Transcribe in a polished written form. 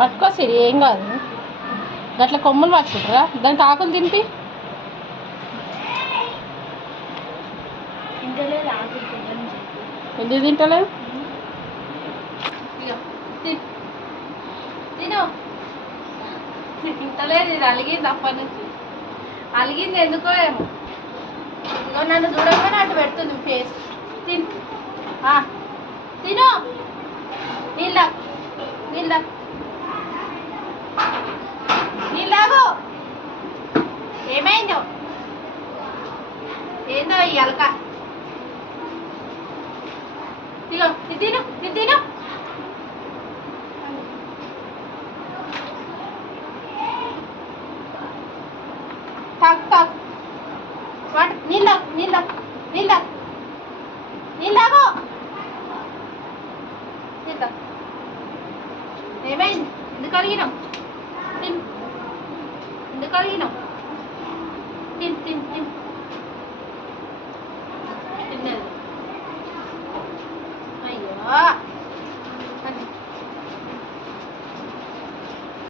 పట్టుకో సిరి, ఏం కాదు. గట్ల కొమ్ములు పట్టుకుంటారా? దానికి ఆకులు తింపి. ఎందుకు తింటలేదు? తిను. తింటలేదు. ఇది అలిగింది అప్పటి నుంచి. అలిగింది ఎందుకో ఏమో. ఇదిగో నన్ను చూడగానే అటు పెడుతుంది ఫేస్. తిను. తిను. నీళ్ళాగు. ఏమైందో ఏందో ఈ అలక. ఇదిగో ఇది తిను. తాగు. వాట్ నీళ్ళాగు. ఏమైంది? ఎందుకు అడిగినావు? తిను. ఎందుకు అడిగినావు? తిను.